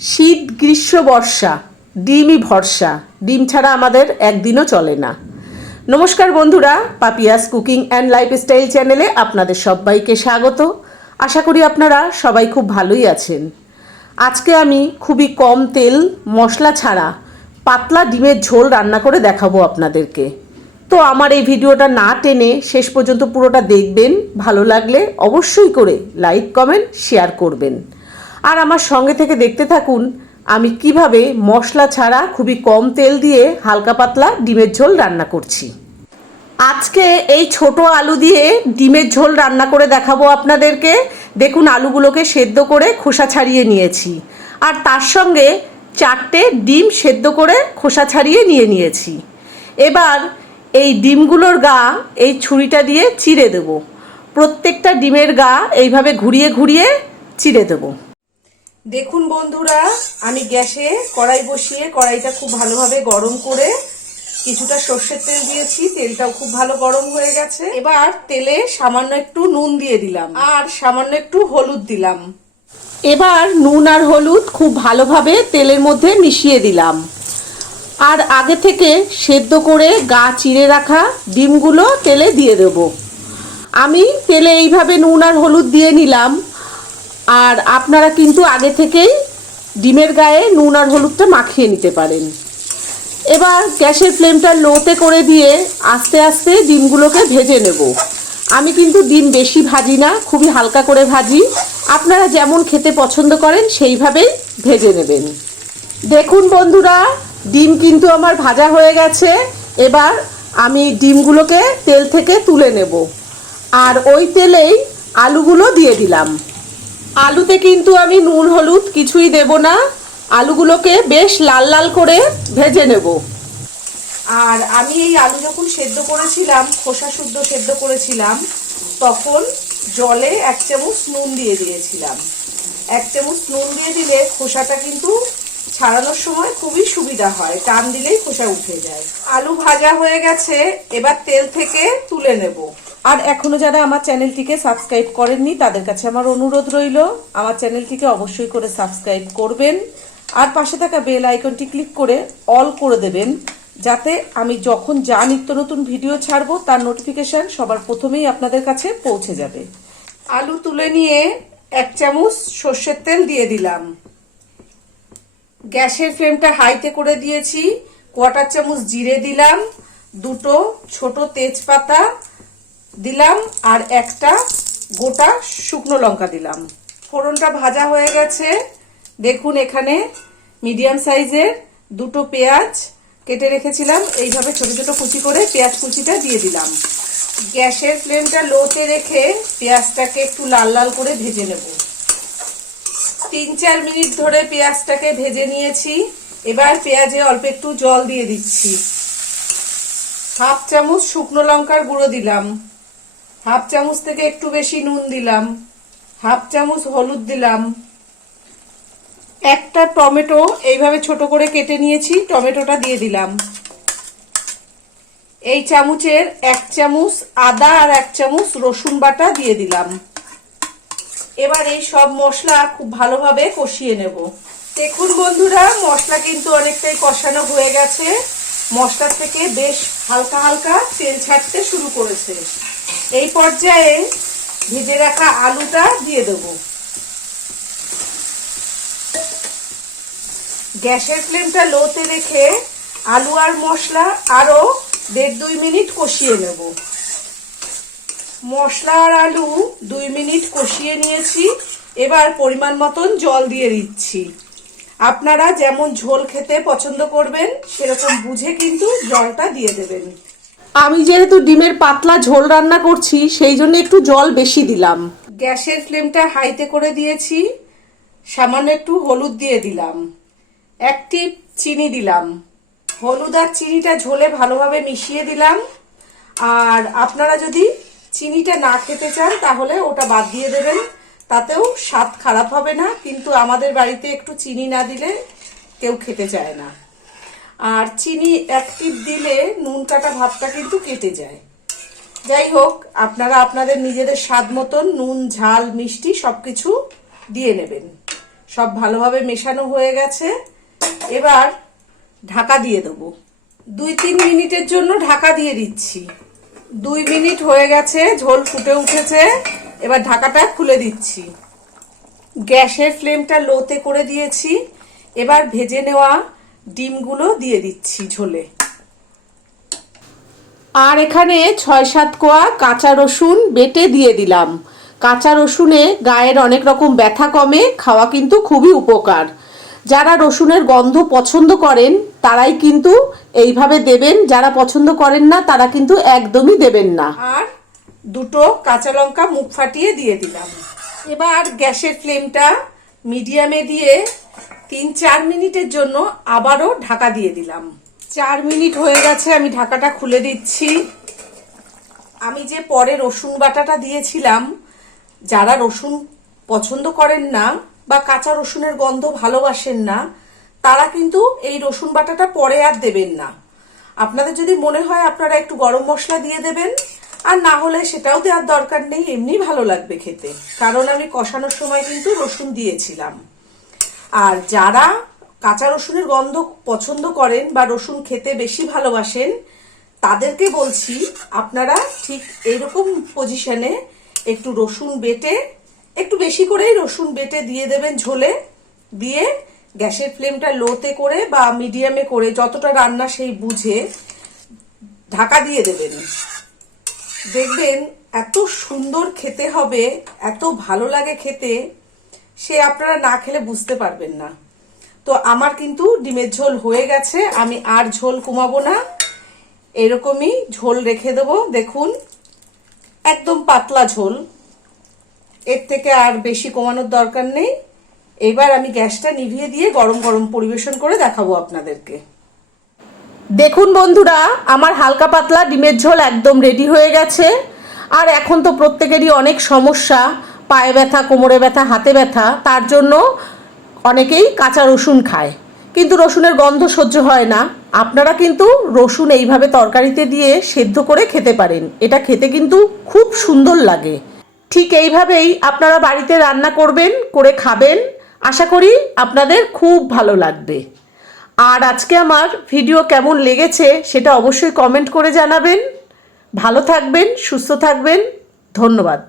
শীত, গ্রীষ্ম, বর্ষা, ডিমই ভরসা। ডিম ছাড়া আমাদের একদিনও চলে না। নমস্কার বন্ধুরা, পাপিয়াস কুকিং অ্যান্ড লাইফস্টাইল চ্যানেলে আপনাদের সবাইকে স্বাগত। আশা করি আপনারা সবাই খুব ভালোই আছেন। আজকে আমি খুবই কম তেল, মশলা ছাড়া পাতলা ডিমের ঝোল রান্না করে দেখাবো আপনাদেরকে। তো আমার এই ভিডিওটা না টেনে শেষ পর্যন্ত পুরোটা দেখবেন, ভালো লাগলে অবশ্যই করে লাইক, কমেন্ট, শেয়ার করবেন। আর আমার সঙ্গে থেকে দেখতে থাকুন, আমি কীভাবে মশলা ছাড়া খুবই কম তেল দিয়ে হালকা পাতলা ডিমের ঝোল রান্না করছি। আজকে এই ছোট আলু দিয়ে ডিমের ঝোল রান্না করে দেখাবো আপনাদেরকে। দেখুন, আলুগুলোকে সেদ্ধ করে খোসা ছাড়িয়ে নিয়েছি। আর তার সঙ্গে চারটে ডিম সেদ্ধ করে খোসা ছাড়িয়ে নিয়ে নিয়েছি। এবার এই ডিমগুলোর গা এই ছুরিটা দিয়ে চিড়ে দেব। প্রত্যেকটা ডিমের গা এইভাবে ঘুরিয়ে ঘুরিয়ে চিড়ে দেবো। দেখুন বন্ধুরা, আমি গ্যাসে কড়াই বসিয়ে কড়াইটা খুব ভালোভাবে গরম করে কিছুটা সর্ষের তেল দিয়েছি, তেলটাও খুব ভালো গরম হয়ে গেছে। এবার তেলে সামান্য একটু নুন দিয়ে দিলাম আর সামান্য একটু হলুদ দিলাম। এবার নুন আর হলুদ খুব ভালোভাবে তেলের মধ্যে মিশিয়ে দিলাম। আর আগে থেকে সেদ্ধ করে গা চিড়ে রাখা ডিমগুলো তেলে দিয়ে দেব। আমি তেলে এইভাবে নুন আর হলুদ দিয়ে নিলাম। আর আপনারা কিন্তু আগে থেকেই ডিমের গায়ে নুন আর হলুদটা মাখিয়ে নিতে পারেন। এবার গ্যাসের ফ্লেমটা লোতে করে দিয়ে আস্তে আস্তে ডিমগুলোকে ভেজে নেব। আমি কিন্তু ডিম বেশি ভাজি না, খুবই হালকা করে ভাজি। আপনারা যেমন খেতে পছন্দ করেন, সেইভাবেই ভেজে নেবেন। দেখুন বন্ধুরা, ডিম কিন্তু আমার ভাজা হয়ে গেছে। এবার আমি ডিমগুলোকে তেল থেকে তুলে নেব। আর ওই তেলেই আলুগুলো দিয়ে দিলাম। আলুতে কিন্তু আমি নুন, হলুদ কিছুই দেব না। আলুগুলোকে বেশ লাল লাল করে ভেজে নেব। আর আমি এই আলু যখন সেদ্ধ করেছিলাম, খোসা শুদ্ধ সেদ্ধ করেছিলাম, তখন জলে এক চামচ নুন দিয়ে দিয়েছিলাম। এক চামচ নুন দিয়ে দিলে খোসাটা কিন্তু ছাড়ানোর সময় খুবই সুবিধা হয়। টান দিলেই খোসা উঠে যায়। আলু ভাজা হয়ে গেছে। এবার তেল থেকে তুলে নেব। আর এখনও যারা আমার চ্যানেলটিকে সাবস্ক্রাইব করেননি, তাদের কাছে আমার অনুরোধ রইল, আমার চ্যানেলটিকে অবশ্যই করে সাবস্ক্রাইব করবেন আর পাশে থাকা বেল আইকনটি ক্লিক করে অল করে দেবেন, যাতে আমি যখন যা নিত্য নতুন ভিডিও ছাড়বো, তার নোটিফিকেশন সবার প্রথমেই আপনাদের কাছে পৌঁছে যাবে। আলু তুলে নিয়ে এক চামচ সর্ষের তেল দিয়ে দিলাম। গ্যাসের ফ্লেমটা হাইতে করে দিয়েছি কোয়াটার চামচ জিরে দিলাম, দুটো ছোট তেজপাতা দিলাম আর একটা গোটা শুকনো লঙ্কা দিলাম। ফোড়নটা ভাজা হয়ে গেছে। দেখুন এখানে মিডিয়াম সাইজের দুটো পেঁয়াজ কেটে রেখেছিলাম। এইভাবে ছোট ছোট কুচি করে পেঁয়াজ কুচিটা দিয়ে দিলাম। গ্যাসের ফ্লেমটা লোতে রেখে পেঁয়াজটাকে একটু লাল লাল করে ভেজে নেব। তিন চার মিনিট ধরে পেঁয়াজটাকে ভেজে নিয়েছি। এবার পেঁয়াজে অল্প একটু জল দিয়ে দিচ্ছি। হাফ চামচ শুকনো লঙ্কার গুঁড়ো দিলাম। হাফ চামচ থেকে একটু বেশি নুন দিলাম, হাফ চামচ হলুদ দিলাম। একটা টমেটো এইভাবে ছোট করে কেটে নিয়েছি, টমেটোটা দিয়ে দিলাম। এই চামচের এক চামচ আদা আর এক চামচ রসুন বাটা দিয়ে দিলাম। এবার এই সব মশলা খুব ভালোভাবে কষিয়ে নেব। দেখুন বন্ধুরা, মশলা কিন্তু অনেকটাই কষানো হয়ে গেছে। মশলা থেকে বেশ হালকা হালকা তেল ছাড়তে শুরু করেছে। এই পর্যায়ে ভেজে রাখা আলুটা দিয়ে দেব। গ্যাসের ফ্লেমটা লোতে রেখে আলু আর মশলা আরও দেড় দুই মিনিট কষিয়ে নেব। মশলা আর আলু দুই মিনিট কষিয়ে নিয়েছি। এবার পরিমাণ মতন জল দিয়ে দিচ্ছি। আপনারা যেমন ঝোল খেতে পছন্দ করবেন, সেরকম বুঝে কিন্তু জলটা দিয়ে দেবেন। আমি যেহেতু ডিমের পাতলা ঝোল রান্না করছি, সেই জন্য একটু জল বেশি দিলাম। গ্যাসের ফ্লেমটা হাইতে করে দিয়েছি, সামান্য একটু হলুদ দিয়ে দিলাম। একটি চিনি দিলাম। হলুদ আর চিনিটা ঝোলে ভালোভাবে মিশিয়ে দিলাম। আর আপনারা যদি চিনিটা না খেতে চান, তাহলে ওটা বাদ দিয়ে দেবেন। তাতেও স্বাদ খারাপ হবে না, কিন্তু আমাদের বাড়িতে একটু চিনি না দিলে কেউ খেতে চায় না। আর চিনি এক দিলে নুন কাটা ভাতটা কিন্তু কেটে যায়। যাই হোক, আপনারা আপনাদের নিজেদের স্বাদ মতন নুন, ঝাল, মিষ্টি সবকিছু দিয়ে নেবেন। সব ভালোভাবে মেশানো হয়ে গেছে। এবার ঢাকা দিয়ে দেবো। দুই তিন মিনিটের জন্য ঢাকা দিয়ে দিচ্ছি। দুই মিনিট হয়ে গেছে, ঝোল ফুটে উঠেছে। এবার ঢাকাটা খুলে দিচ্ছি। গ্যাসের ফ্লেমটা লোতে করে দিয়েছি। এবার ভেজে নেওয়া ডিমগুলো দিয়ে দিচ্ছি ঝোলে। আর এখানে ছয় সাত কোয়া কাঁচা রসুন বেটে দিয়ে দিলাম। কাঁচা রসুনে গায়ের অনেক রকম ব্যথা কমে খাওয়া কিন্তু খুবই উপকার। যারা রসুনের গন্ধ পছন্দ করেন তারাই কিন্তু এইভাবে দেবেন। যারা পছন্দ করেন না তারা কিন্তু একদমই দেবেন না। আর দুটো কাঁচা লঙ্কা মুখ ফাটিয়ে দিয়ে দিলাম। এবার গ্যাসের ফ্লেমটা মিডিয়ামে দিয়ে তিন, চার মিনিটের জন্য আবারও ঢাকা দিয়ে দিলাম। চার মিনিট হয়ে গেছে, আমি ঢাকাটা খুলে দিচ্ছি। আমি যে পরে রসুন বাটাটা দিয়েছিলাম, যারা রসুন পছন্দ করেন না বা কাঁচা রসুনের গন্ধ ভালোবাসেন না, তারা কিন্তু এই রসুন বাটাটা পরে আর দেবেন না। আপনাদের যদি মনে হয় আপনারা একটু গরম মশলা দিয়ে দেবেন, আর না হলে সেটাও দেওয়ার দরকার নেই, এমনি ভালো লাগবে খেতে। কারণ আমি কষানোর সময় কিন্তু রসুন দিয়েছিলাম। আর যারা কাঁচা রসুনের গন্ধ পছন্দ করেন বা রসুন খেতে বেশি ভালোবাসেন, তাদেরকে বলছি আপনারা ঠিক এইরকম পজিশনে একটু রসুন বেটে, একটু বেশি করেই রসুন বেটে দিয়ে দেবেন ঝোলে, দিয়ে গ্যাসের ফ্লেমটা লোতে করে বা মিডিয়ামে করে যতটা রান্না সেই বুঝে ঢাকা দিয়ে দেবেন। দেখবেন এত সুন্দর খেতে হবে, এত ভালো লাগে খেতে সে আপনারা না খেলে বুঝতে পারবেন না। তো আমার কিন্তু ডিমের ঝোল হয়ে গেছে, আমি আর ঝোল কমাবো না। এরকমই ঝোল রেখে দেবো, দেখুন। একদম পাতলা ঝোল। এর থেকে আর বেশি কমানোর দরকার নেই। এবার আমি গ্যাসটা নিভিয়ে দিয়ে গরম গরম পরিবেশন করে দেখাবো আপনাদেরকে। দেখুন বন্ধুরা, আমার হালকা পাতলা ডিমের ঝোল একদম রেডি হয়ে গেছে। আর এখন তো প্রত্যেকেরই অনেক সমস্যা। পায়ে ব্যথা, কোমরে ব্যথা, হাতে ব্যথা, তার জন্য অনেকেই কাঁচা রসুন খায়। কিন্তু রসুনের গন্ধ সহ্য হয় না। আপনারা কিন্তু রসুন এইভাবে তরকারিতে দিয়ে সেদ্ধ করে খেতে পারেন। এটা খেতে কিন্তু খুব সুন্দর লাগে। ঠিক এইভাবেই আপনারা বাড়িতে রান্না করবেন, করে খাবেন। আশা করি আপনাদের খুব ভালো লাগবে। আর আজকে আমার ভিডিও কেমন লেগেছে সেটা অবশ্যই কমেন্ট করে জানাবেন। ভালো থাকবেন, সুস্থ থাকবেন। ধন্যবাদ।